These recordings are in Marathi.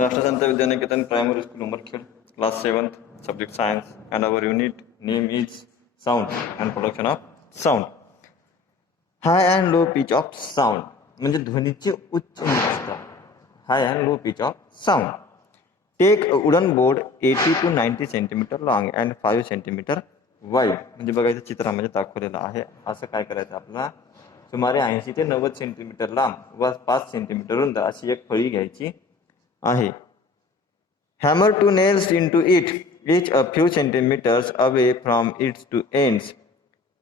राष्ट्रसंत Vidyaniketan primary school Umarkhed, class 7th, subject science, and our unit name is sound and production of sound. High and low pitch of sound म्हणजे ध्वनीची उच्च निचता. High and low pitch of sound. Take a wooden board 80 to 90 centimeter long and 5 centimeter wide. म्हणजे बघा इथे चित्रामध्ये दाखवलेलं आहे. असं काय करायचं आपल्याला, सुमारे 80 ते 90 सेंटीमीटर लांब व 5 सेंटीमीटर रुंद अशी एक फळी घ्यायची आहे. Hammer two nails into it, each a few centimeters away from its two ends.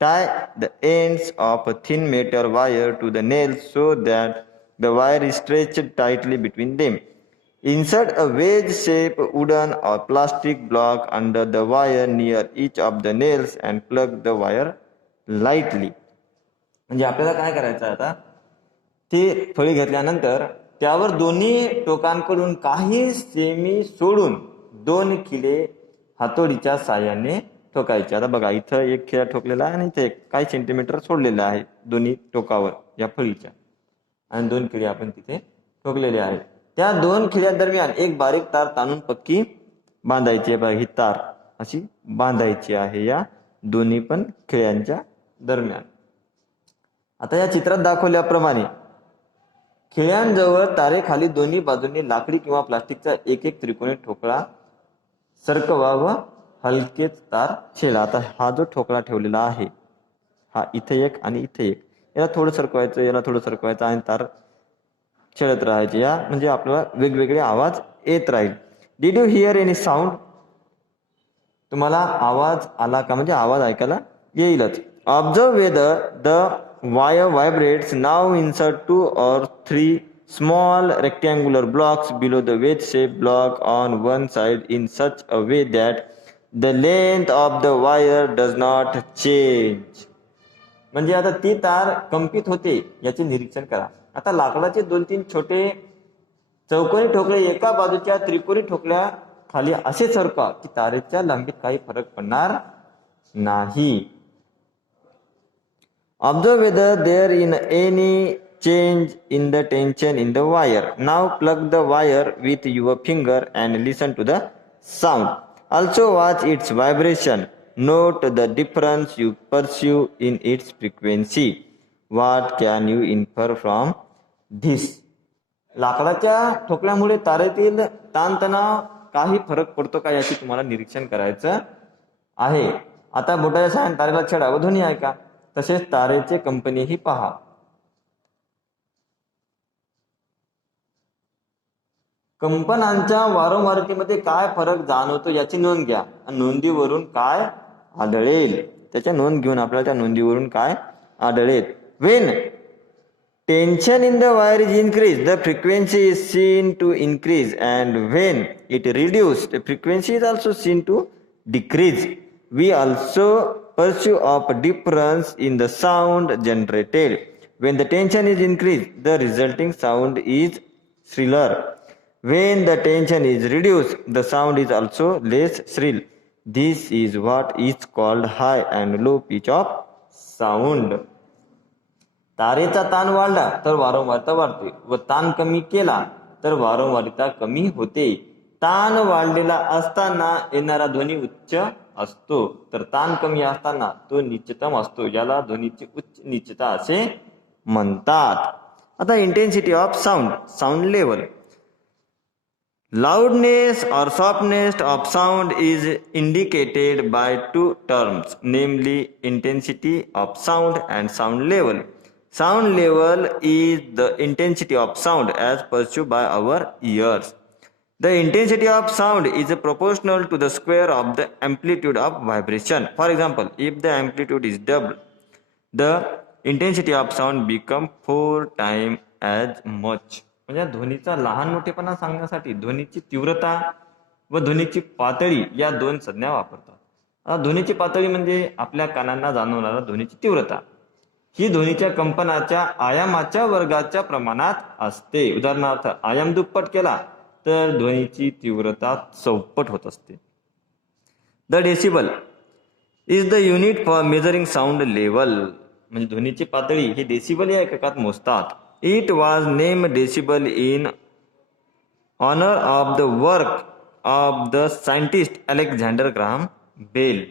Tie the ends of a thin metal wire to the nails so that the wire is stretched tightly between them. Insert a wedge-shaped wooden or plastic block under the wire near each of the nails and plug the wire lightly. म्हणजे आपल्याला काय करायचं आहे आता, ती फळी घेतल्यानंतर त्यावर दोन्ही टोकांकडून काही सेमी सोडून 2 खिळे हातोडीच्या साहाय्याने ठोकायचे. आता बघा इथं एक खिळा ठोकलेला आहे आणि इथे काही सेंटीमीटर सोडलेलं आहे दोन्ही टोकावर या फळीच्या, आणि 2 खिळे आपण तिथे ठोकलेले आहेत. त्या 2 खिळ्यांदरम्यान एक बारीक तार ताणून पक्की बांधायची आहे. बघा ही तार अशी बांधायची आहे या दोन्ही पण खिळ्यांच्या दरम्यान. आता या चित्रात दाखवल्याप्रमाणे खिळ्यांजवळ तारेखाली दोन्ही बाजूंनी लाकडी किंवा प्लास्टिकचा एक एक त्रिकोणी ठोकळा सरकवा व हलकेच तार छेडा. आता हा जो ठोकळा ठेवलेला आहे हा इथे एक आणि इथे एक, याला थोडं सरकवायचं, याला थोडं सरकवायचं आणि तार छेडत राहायचे. या म्हणजे आपल्याला वेगवेगळे आवाज येत राहील. Did you here any sound? तुम्हाला आवाज आला का, म्हणजे आवाज ऐकायला येईलच. Observe whether the wire vibrates. Now insert 2 or 3 small rectangular blocks below the wedge-shaped block on one side in such a way that the length of the wire does not change. म्हणजे आता ती तार कंपित होते याचे निरीक्षण करा. आता लाकडाचे 2-3 छोटे चौकोनी ठोकळे एका बाजूच्या त्रिकोणी ठोकल्या खाली असे सरका की तारेच्या लांबीत काही फरक पडणार नाही. Observe whether there is any change in the tension in the wire. Now plug the wire with your finger and listen to the sound. Also watch its vibration. Note the difference you perceive in its frequency. What can you infer from this? लाकडाच्या ठोकल्यामुळे तारेतील ताणतणाव काही फरक पडतो का याची तुम्हाला निरीक्षण करायचं आहे. आता बोटाच्या साहाय्याने तारेला छेडा व ध्वनी ऐका. तसेच तारेचे कंपनीही पहा. कंपनांच्या वारंवारतेमध्ये काय फरक जाणवतो याची नोंद घ्या. नोंदीवरून काय आढळेल त्याच्या नोंद घेऊन आपल्याला त्या नोंदीवरून काय आढळेल. When tension in the wire is increased, the frequency is seen to increase, and when it reduced, the frequency is also seen to decrease. We also perceive of difference in the sound generated. When the tension is increased, the resulting sound is shriller. When the tension is reduced, the sound is also less shrill. This is what is called high and low pitch of sound. तारेचा ताण वाढला तर वारंवारता वाढते व ताण कमी केला तर वारंवारता कमी होते. ताण वाढलेला असताना येणारा ध्वनी उच्च असतो तर ताण कमी असताना तो निश्चितम असतो, ज्याला ध्वनीची उच्च निश्चिता असे म्हणतात. आता intensity of sound, sound level. Loudness or softness of sound is indicated by 2 terms, namely intensity of sound and sound level. Sound level is the intensity of sound as perceived by our ears. The intensity of sound is proportional to the square of the amplitude of vibration. For example, if the amplitude is double, the intensity of sound becomes 4 times as much. म्हणजे ध्वनीचा लहान मोठेपणा सांगण्यासाठी ध्वनीची तीव्रता व ध्वनीची पातळी या 2 संज्ञा वापरतात. आता ध्वनीची पातळी म्हणजे आपल्या कानांना जाणवणारा ध्वनीची तीव्रता. ही ध्वनीच्या कंपनाच्या आयामाच्या वर्गाच्या प्रमाणात असते. उदाहरणार्थ आयाम दुप्पट केला तर ध्वनीची तीव्रता 4पट होत असते. The decibel is the unit for measuring sound level. म्हणजे ध्वनीची पातळी ही डेसिबल या एककात मोजतात. It was named decibel in honour of the work of the scientist Alexander Graham Bell.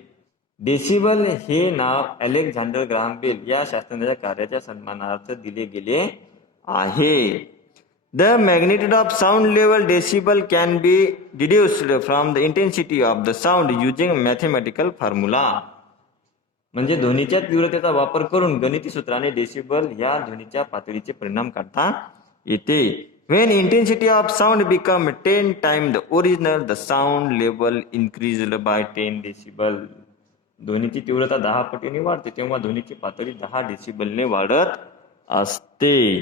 Decibel हे नाव अलेक्झांडर ग्राहम बेल या शास्त्रज्ञाच्या कार्याच्या सन्मानार्थ दिले गेले आहे. The magnitude of sound level decibel can be deduced from the intensity of the sound using mathematical formula. म्हणजे ध्वनीच्या तीव्रतेचा वापर करून गणिती सूत्राने डेसिबल या ध्वनीच्या पातळीचे परिणाम काढता येते. When intensity of sound become 10 times the original, the sound level increased by 10 decibel. ध्वनीची तीव्रता 10 पटीने वाढते तेव्हा ध्वनीची पातळी 10 डेसिबलने वाढत असते.